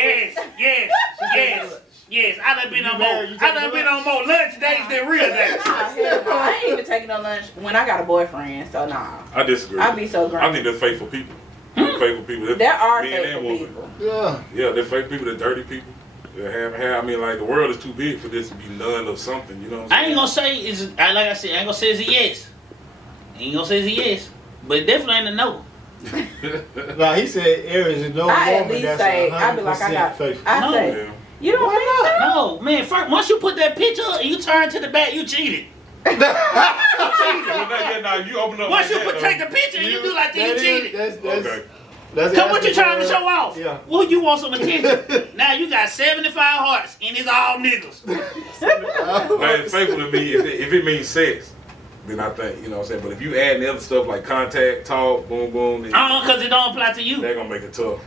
Yes. I done been on more lunch days than real days. Nah, hell no. I ain't even taking no lunch when I got a boyfriend, so nah. I disagree. I be so I grumpy. think they're faithful people. Faithful people. There are men and faithful women. people. Yeah. Yeah, they're faithful people. They're dirty people. I mean, like, the world is too big for this to be none of something. You know what I'm I saying? ain't gonna say it's like I said. I ain't gonna say it's a yes. Ain't gonna say it's a yes, but definitely ain't a no. Nah, he said Aries is no I at woman least that's say, I be like, I 100% got, faithful. I No. say, Yeah. you don't think so? No, man. First, once you put that picture up and you turn to the back, you cheated. Well, nah, you open up. Once like you that, take the picture and you do like that, you cheated. Okay. Cause what you trying to show off? Yeah. Well, you want some attention. Now you got 75 hearts and it's all niggas. Man, faithful to me, if it means sex, then I think, you know what I'm saying? But if you add the other stuff like contact, talk, boom, boom, then Cause it don't apply to you. they're gonna make it tough.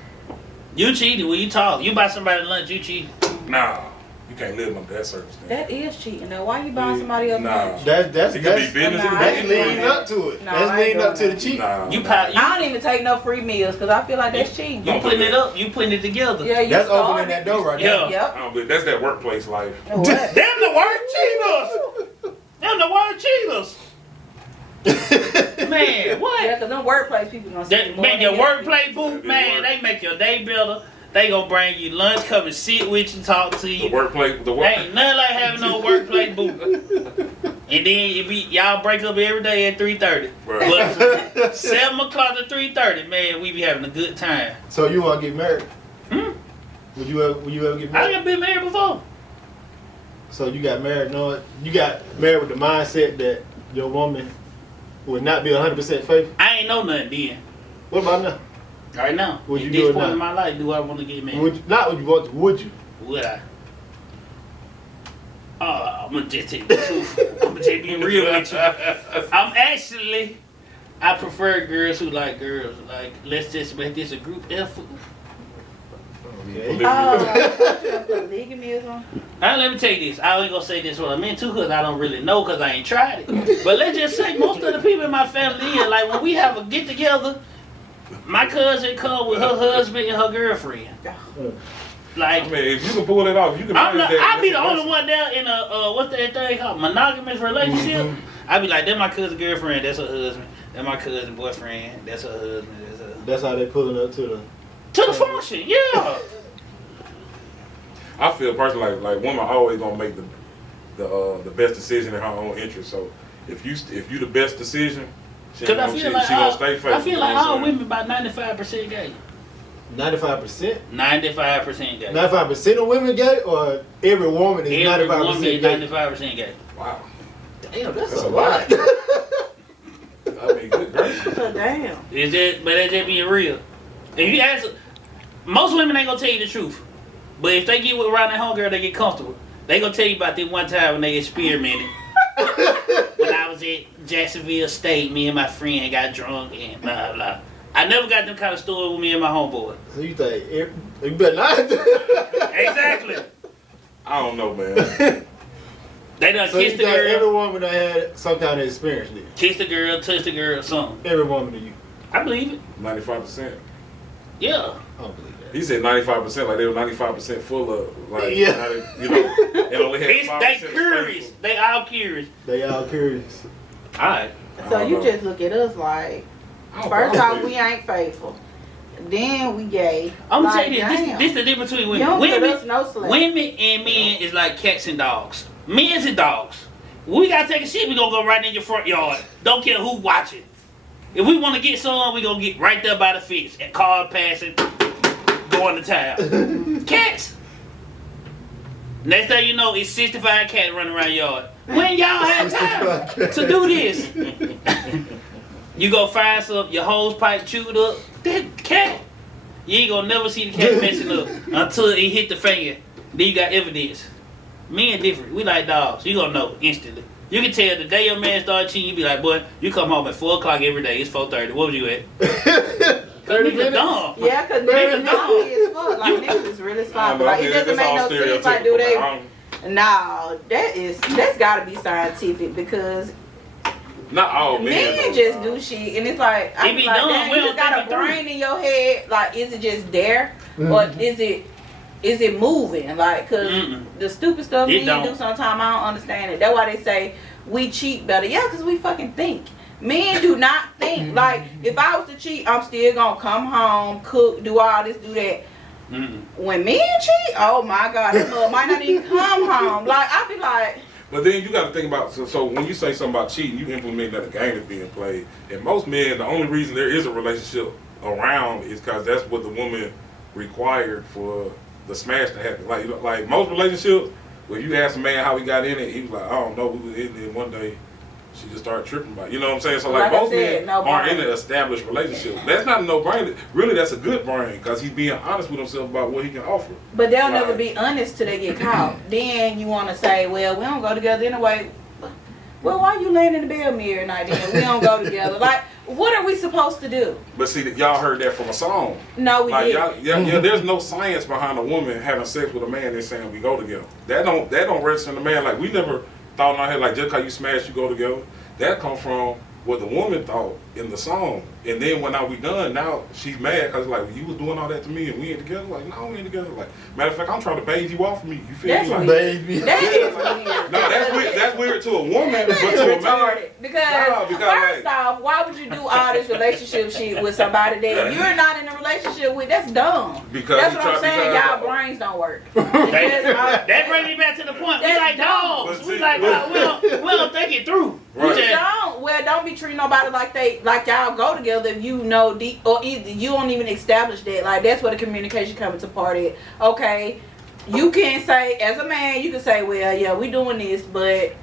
You cheated when you talk. You buy somebody lunch, you cheated. Nah, you can't live under that circumstance. That is cheating. Now, why you buying somebody else Nah. lunch? That's It could be business. Nah, that's I ain't leading doing up to it. No, That's I ain't leading up to doing the that. cheat. Nah, You nah. pay. I don't even take no free meals because I feel like that's cheating. You putting it up. You putting it together. Yeah, you That's started. opening that door right Yeah. now. Yep. I don't believe that's that workplace life. What? Them the worst cheaters. Them the worst cheaters. Man, Yeah, what? because them workplace people gonna see That more make than your you. workplace boo, They man. work. They make your day better. They gonna bring you lunch, come and sit with you, talk to The you. workplace, the work. Ain't nothing like having no workplace boo. And then y'all break up every day at 3:30. Right. But 7 o'clock to 3:30, man, we be having a good time. So you want to get married? Hmm? Would you ever get I married? done been married before. So you got married knowing you got married with the mindset that your woman would not be 100% faithful. I ain't know nothing then. What about now? Right now, Would at you this do it point now? in my life, do I want to get married? Would you, not would you want to? Would you? Would I? I'm gonna just tell you the truth. I'm gonna just be real with you. I prefer girls who like girls. Like, let's just make this a group effort. Okay. Polygamy is on. Now, let me tell you this. I ain't gonna say this what I'm into because I don't really know because I ain't tried it. But let's just say most of the people in my family here, like when we have a get together, my cousin come with her husband and her girlfriend. Like, I mean, if you can pull it off, you can. I'll manage that. be the only one there in a what's that thing called, monogamous relationship. I be like, that's my cousin girlfriend, that's her husband. That's my cousin boyfriend, that's her husband. That's how they pulling up to To the function, yeah. I feel personally like women always gonna make the best decision in her own interest. So if you the best decision, she Cause I gonna, feel like she gonna stay faithful. I feel like you know all what I'm women about 95% gay. 95%. 95% gay. 95% of women gay, or every woman is Every 95% woman is gay. 95% gay. saying? Wow. Damn, that's That's a a lot. I mean, good gracious. So damn. Is that? But that's just being real. If you ask, most women ain't gonna tell you the truth. But if they get around that homegirl, they get comfortable. They gonna tell you about this one time when they experimented. When I was at Jacksonville State, me and my friend got drunk and blah blah. I never got them kind of story with me and my homeboy. So you think you better not? Exactly. I don't know, man. They done So you kissed think the girl, every woman that had some kind of experience there? kiss the girl, touch the girl, something. Every woman to you? I believe it. 95%. Yeah. I don't believe that. He said 95%, like they were 95% full of, like, Yeah. you know, and only had It's, 5% they was curious. faithful. They all curious. They all curious. All right. So I you don't know. just look at us like, I don't first know. off, we ain't faithful. Then we gay. I'm gonna like, tell you damn. this the difference between You women. don't put us no slack. Women and men is like cats and dogs. Men's and dogs. We gotta take a shit, we gonna go right in your front yard. Don't care who watching. If we wanna get someone, we gonna get right there by the fence and car passing, going to town. Cats. Next thing you know, it's 65 cats running around your yard. When y'all have time to do this? You go find some, your hose pipe chewed up. That cat. You ain't gonna never see the cat messing up until it hit the fan. Then you got evidence. Men different. We like dogs. You gonna know instantly. You can tell the day your man started cheating, you be like, boy, you come home at 4 o'clock every day. It's 4:30. What was you at? 30 Niggas minutes? dumb. Yeah, because Niggas niggas dumb. know as fuck. Like, niggas is really sloppy. Like, it doesn't make no sense. Like, do they? No, that's gotta be scientific because Not all men. men just do shit, and it's like, They be like, dumb. damn, We you don't just got think a it through. brain in your head. Like, is it just there, or is it moving? Like, cause Mm-mm. the stupid stuff It men don't. do sometimes, I don't understand it. That's why they say we cheat better. Yeah, cause we fucking think. Men do not think. Like, if I was to cheat, I'm still gonna come home, cook, do all this, do that. Mm-mm. When men cheat, oh my God, that mother might not even come home. Like, I be like, But then you got to think about, so when you say something about cheating, you implement that a game is being played. And most men, the only reason there is a relationship around is because that's what the woman required for the smash to happen. Like, you know, like most relationships, when you ask a man how he got in it, he was like, I don't know, we was in it one day. She just started tripping about it. You know what I'm saying? So like most men aren't in an established relationship. That's not a no-brainer. Really, that's a good brain because he's being honest with himself about what he can offer. But they'll never be honest till they get caught. Then you want to say, well, we don't go together anyway. Well, why you laying in the bed mirror night then? We don't go together. Like, what are we supposed to do? But see, y'all heard that from a song. No, we didn't. Yeah, there's no science behind a woman having sex with a man and saying we go together. That don't register in the man. Like, we never thought in our head, like, just because you smash, you go together. That comes from what the woman thought in the song. And then when now we done, now she's mad because like, well, you was doing all that to me and we ain't together. Like, no, we ain't together. Like, matter of fact, I'm trying to bathe you off of me. You feel That's me? Like, baby. That is weird. no, that's weird. That's weird to a woman, but to a man. Because first like, off, why would you do all this relationship shit with somebody that you're not in a relationship with? That's dumb. Because that's what I'm saying. Y'all brains don't work. That brings me back to the point. We like dogs. We like we don't think it through. Right. You don't. Well, don't be treating nobody like y'all go together if you know deep, or either you don't even establish that. Like, that's where the communication comes into part. Okay, you can say as a man, you can say, well, yeah, we doing this, but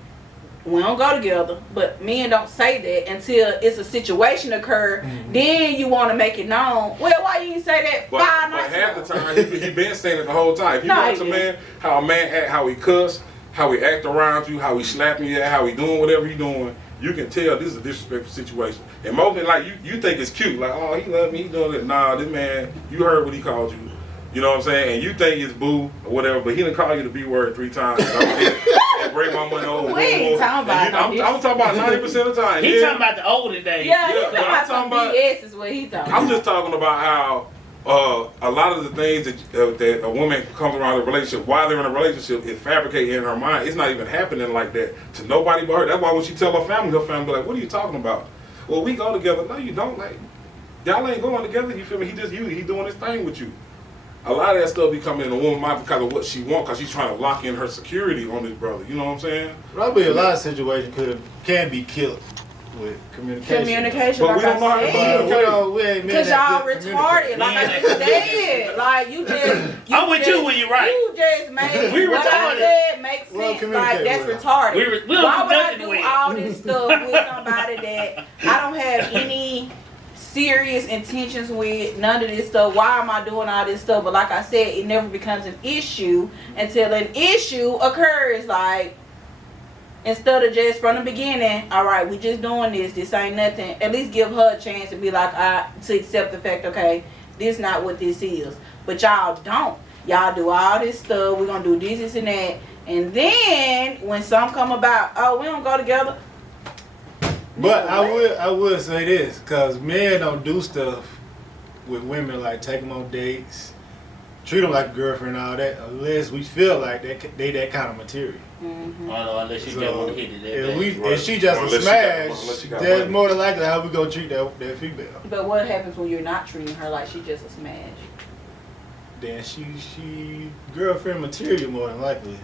we don't go together. But men don't say that until it's a situation occur. Mm-hmm. Then you want to make it known. Well, why you didn't say that 5 nights ago? But half the time, he been saying it the whole time. If you watch a man, how a man act, how he cuss, how he act around you, how he slapping you, how he doing whatever he doing, you can tell this is a disrespectful situation. And most men, like, you think it's cute. Like, oh, he love me, he doing it. Nah, this man, you heard what he called you. You know what I'm saying? And you think it's boo or whatever, but he done call you the B word 3 times. And bring my money over. We ain't talking about I'm talking about 90% of the time. He talking about the older days. Yeah, he's talking about BS is what he's talking about. I'm just talking about how a lot of the things that a woman comes around a relationship while they're in a relationship is fabricated in her mind. It's not even happening like that to nobody but her. That's why when she tell her family be like, what are you talking about? Well, we go together. No, you don't. Like, y'all ain't going together. You feel me? He doing his thing with you. A lot of that stuff be coming in a woman's mind because of what she wants, because she's trying to lock in her security on this brother. You know what I'm saying? Probably a lot of situations can be killed with communication. But like we don't know how to communicate. Because y'all retarded. Like I just said. Like, you just... I'm with you when you're right. You just made we what I said make sense. Like, that's retarded. Why would I do all this stuff with somebody that I don't have any serious intentions with, none of this stuff? Why am I doing all this stuff? But like I said, it never becomes an issue until an issue occurs. Like, instead of just from the beginning, all right, we just doing this ain't nothing. At least give her a chance to be like, to accept the fact, okay, this not what this is. But y'all don't. Y'all do all this stuff. We're gonna do this and that. And then when some come about, oh, we don't go together. But I would say this, because men don't do stuff with women, like take them on dates, treat them like a girlfriend and all that, unless we feel like they that kind of material. Mm-hmm. Unless you just want to hit it. If she just a smash, that's more than likely how we gonna treat that female. But what happens when you're not treating her like she just a smash? Then she girlfriend material more than likely.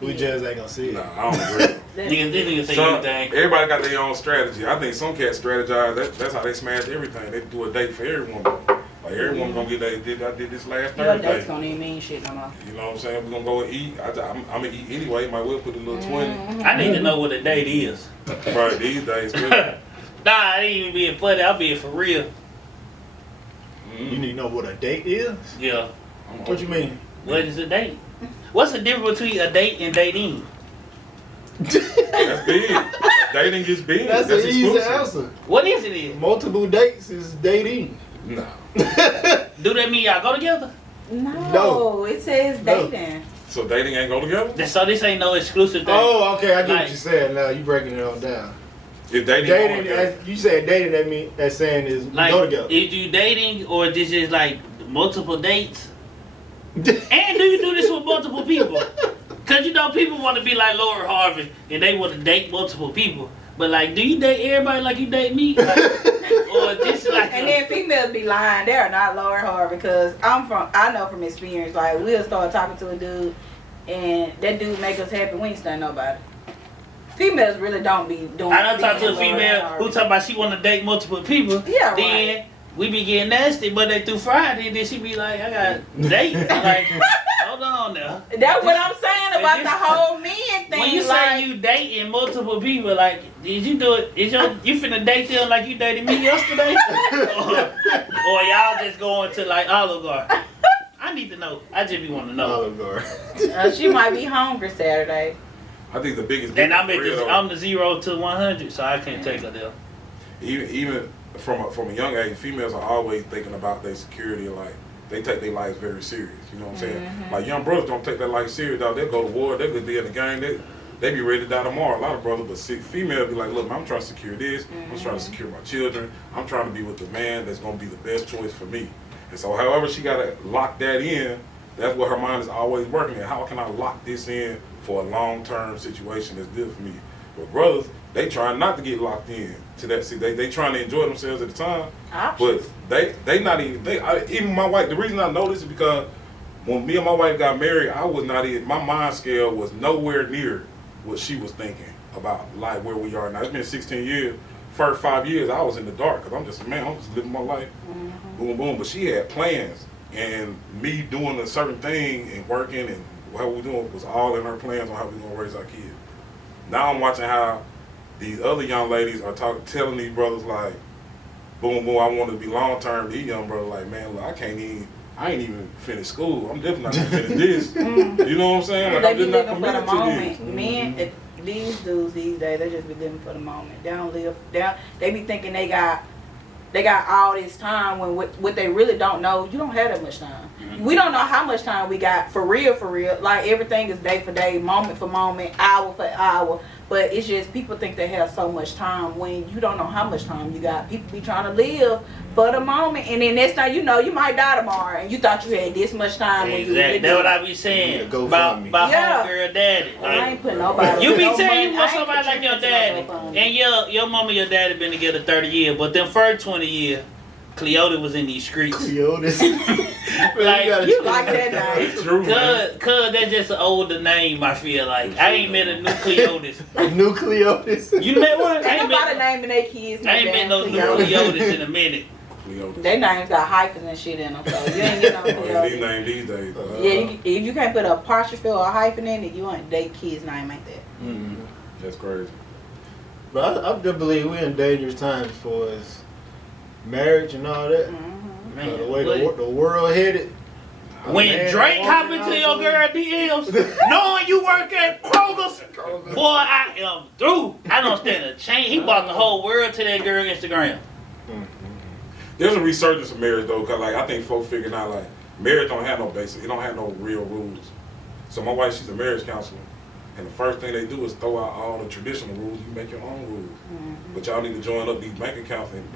We just ain't gonna see it. Nah, I don't agree. Niggas say anything. Everybody got their own strategy. I think some cats strategize. That's how they smash everything. They do a date for every woman. Like, every woman gonna get that. I did this last Thursday. Your dates don't even mean shit no more. You know what I'm saying? We're gonna go and eat. I'm gonna eat anyway. Might well put a little 20. I need to know what a date is. Right, these days. Really. Nah, I ain't even being funny. I'm being for real. You need to know what a date is? Yeah. What you mean? What is a date? What's the difference between a date and dating? That's big. Dating is big. That's an easy answer. What is it? Multiple dates is dating. No. Do that mean y'all go together? No. It says dating. So dating ain't go together? So this ain't no exclusive thing. Oh, okay. I get what you're saying. Now you breaking it all down. If dating you said dating, that's saying is like, go together. Is you dating or this is like multiple dates? And do you do this with multiple people? Because you know people want to be like Laura Harvey and they want to date multiple people. But like, do you date everybody like you date me? Like, or just like? And then females be lying. They're not Laura Harvey, because I know from experience. Like, we'll start talking to a dude, and that dude make us happy. We ain't stunned nobody. females really don't be doing. I done talked to a being female hard. who talk about she want to date multiple people. Yeah, Then right. we be getting nasty Monday through Friday. And then she be like, I got date. I'm like, hold on now. That's what I'm saying about this- the whole men thing. When you like, say you dating multiple people, like, did you do it? You finna date them like you dated me yesterday? or y'all just going to like Olive Garden? I need to know. I just be want to know. Olive Garden. she might be hungry Saturday. I think the biggest And I'm difference at for real, I'm the 0 to 100, so I can't take her there. even from a young age, females are always thinking about their security. Like they take their lives very serious. You know what I'm saying? Like young brothers don't take their life serious. Dog. They'll go to war. They'll be in the gang. They be ready to die tomorrow. A lot of brothers, but females be like, look, man, I'm trying to secure this. I'm trying to secure my children. I'm trying to be with the man that's gonna be the best choice for me. And so, however she gotta lock that in, that's what her mind is always working at. How can I lock this in for a long-term situation that's good for me? But brothers, they try not to get locked in to that. See, they trying to enjoy themselves at the time, Options. but they not even. Even my wife. The reason I know this is because when me and my wife got married, I was not even. My mind scale was nowhere near what she was thinking about life where we are now. It's been 16 years. First 5 years, I was in the dark because I'm just living my life. Boom, boom. But she had plans, and me doing a certain thing and working and what we doing was all in her plans on how we gonna raise our kids. Now I'm watching how these other young ladies are telling these brothers like, boom, boom, I want to be long term. These young brothers like, man, look, I ain't even finished school. I'm definitely not gonna finish this. You know what I'm saying? Like, They I'm be just not living for the committed to moment. this. Men, these dudes these days, they just be living for the moment. They don't live. They be thinking they got all this time when what they really don't know. You don't have that much time. We don't know how much time we got for real. Like everything is day for day, moment for moment, hour for hour. But it's just people think they have so much time when you don't know how much time you got. People be trying to live for the moment, and then next time you know you might die tomorrow, and you thought you had this much time when you really Exactly. That's what didn't. I be saying Go about fund me. Yeah. homegirl daddy. I ain't putting nobody. You be no saying you money. want I ain't somebody like your contributing to no daddy, GoFundMe. and your mama and your daddy been together 30 years, but them first 20 years, Cleota was in these streets. Cleotis. Like, You like that name? It's true, man. Cause that's just an older name. I feel like I ain't met a new Cleotis. New Cleotis. You met one? I Ain't ain't nobody met. naming their kids. I ain't met no new Cleo. Cleotis in a minute. Their names got hyphens and shit in them, so you ain't get no Oh, yeah, these Cleo. names these days. Yeah, if you can't put a apostrophe or a hyphen in it, you ain't their kid's name like that. Mm-hmm. That's crazy. But I just believe we're in dangerous times as far as marriage and all that. Man, The way what- the world headed. When Man, Drake woman, hop into your girl DMs, knowing you work at Kroger's, boy, I am through. I don't stand a chance. He brought the whole world to that girl Instagram. There's a resurgence of marriage though, cause like I think folks figuring out like marriage don't have no basic, it don't have no real rules. So my wife, she's a marriage counselor, and the first thing they do is throw out all the traditional rules. You make your own rules, but y'all need to join up these bank accounts and